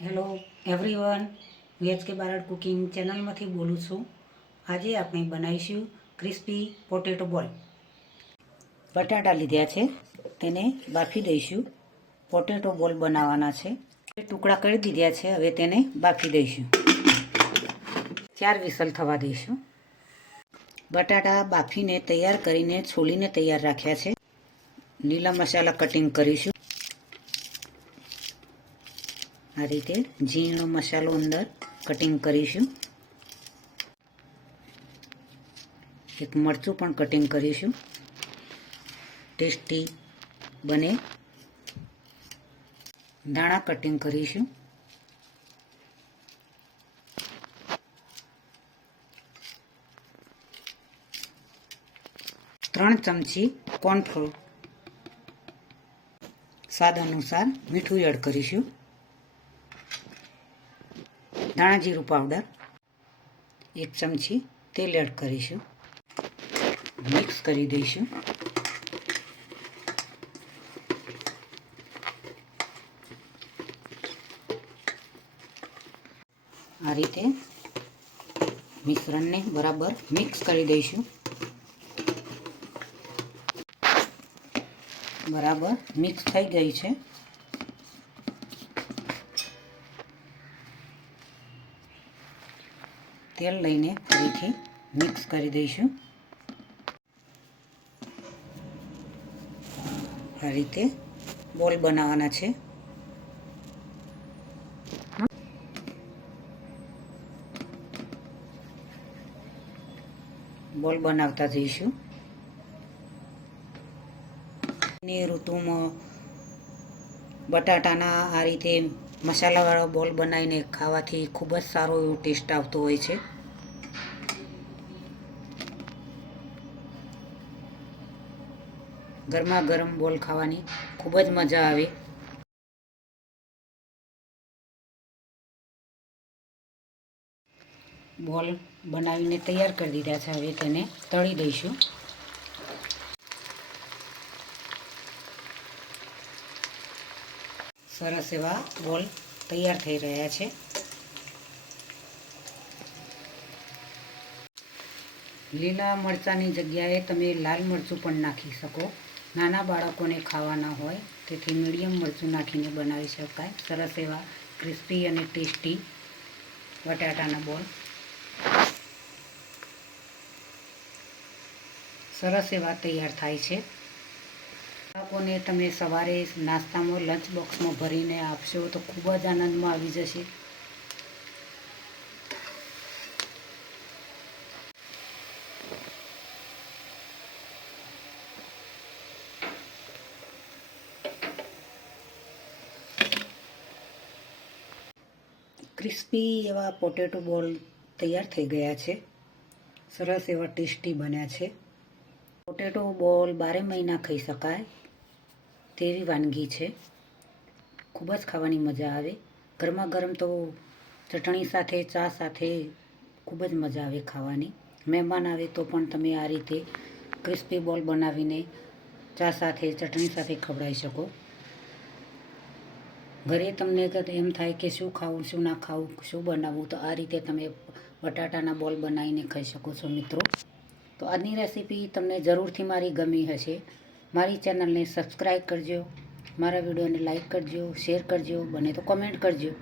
Hello everyone, VHK Barad cooking ચેનલમાંથી બોલું છું. આજે આપણે બનાવીશું ક્રિસ્પી પોટેટો બોલ. બટાટા લીધા છે, તેને બાફી દઈશું. પોટેટો બોલ બનાવવાના છે. ટુકડા કરી દીધા છે, હવે તેને બાફી દઈશું. 4 વિસલ થવા દઈશું. બટાટા બાફીને તૈયાર કરીને છોલીને તૈયાર રાખ્યા છે. લીલા મસાલા કટિંગ કરીશું. આ રીતે ઝીણો મસાલો અંદર કટિંગ કરીશું. એક મરચું પણ કટિંગ કરીશું. ટેસ્ટી બને. દાણા કટિંગ કરીશું. ત્રણ ચમચી કોર્નફ્લોર. સ્વાદ અનુસાર મીઠું એડ કરીશું. ધાણા જીરું પાવડર 1 ચમચી તેલ એડ કરીશું. મિક્સ કરી દઈશું. આ રીતે મિશ્રણને બરાબર મિક્સ કરી દઈશું. બરાબર મિક્સ થઈ ગઈ છે. તેલ લઈને ફરીથી મિક્સ કરી દઈશું. આ રીતે બોલ બનાવવાના છે. બોલ બનાવતા જઈશું. ની ઋતુમાં બટાટાના આ રીતે મસાલાવાળો બોલ બનાવીને ખાવાથી ખૂબ જ સારો એવો ટેસ્ટ આવતો હોય છે. ગરમા ગરમ બોલ ખાવાની ખૂબ જ મજા આવે. બોલ બનાવીને તૈયાર કરી દીધા છે, હવે તેને તળી દઈશું. સરસ એવા બોલ તૈયાર થઈ રહ્યા છે. લીલા મરચાંની જગ્યાએ તમે લાલ મરચું પણ નાખી શકો. નાના બાળકોને ખાવાના હોય તેથી મીડિયમ મરચું નાખીને બનાવી શકાય. સરસ એવા ક્રિસ્પી અને ટેસ્ટી બટાટાના બોલ સરસ એવા તૈયાર થાય છે. બાળકોને તમે સવારે નાસ્તામાં લંચ બોક્સમાં ભરીને આપશો તો ખૂબ જ આનંદમાં આવી જશે. ક્રિસ્પી એવા પોટેટો બોલ તૈયાર થઈ ગયા છે. સરસ એવા ટેસ્ટી બન્યા છે. પોટેટો બોલ 12 મહિના ખાઈ શકાય તેવી વાનગી છે. ખૂબ જ ખાવાની મજા આવે. ગરમા ગરમ તો ચટણી સાથે, ચા સાથે ખૂબ જ મજા આવે ખાવાની. મહેમાન આવે તો પણ તમે આ રીતે ક્રિસ્પી બોલ બનાવીને ચા સાથે, ચટણી સાથે ખવડાવી શકો. ઘરે તમને એમ થાય કે શું ખાવું, શું ના ખાવું, શું બનાવવું, તો આ રીતે તમે બટાટાના બોલ બનાવીને ખાઈ શકો છો મિત્રો. તો આજની રેસીપી તમને જરૂરથી મારી ગમી હશે. મારી ચેનલને સબસ્ક્રાઈબ કરજો. મારા વિડીયોને લાઈક કરજો, શેર કરજો, બને તો કોમેન્ટ કરજો.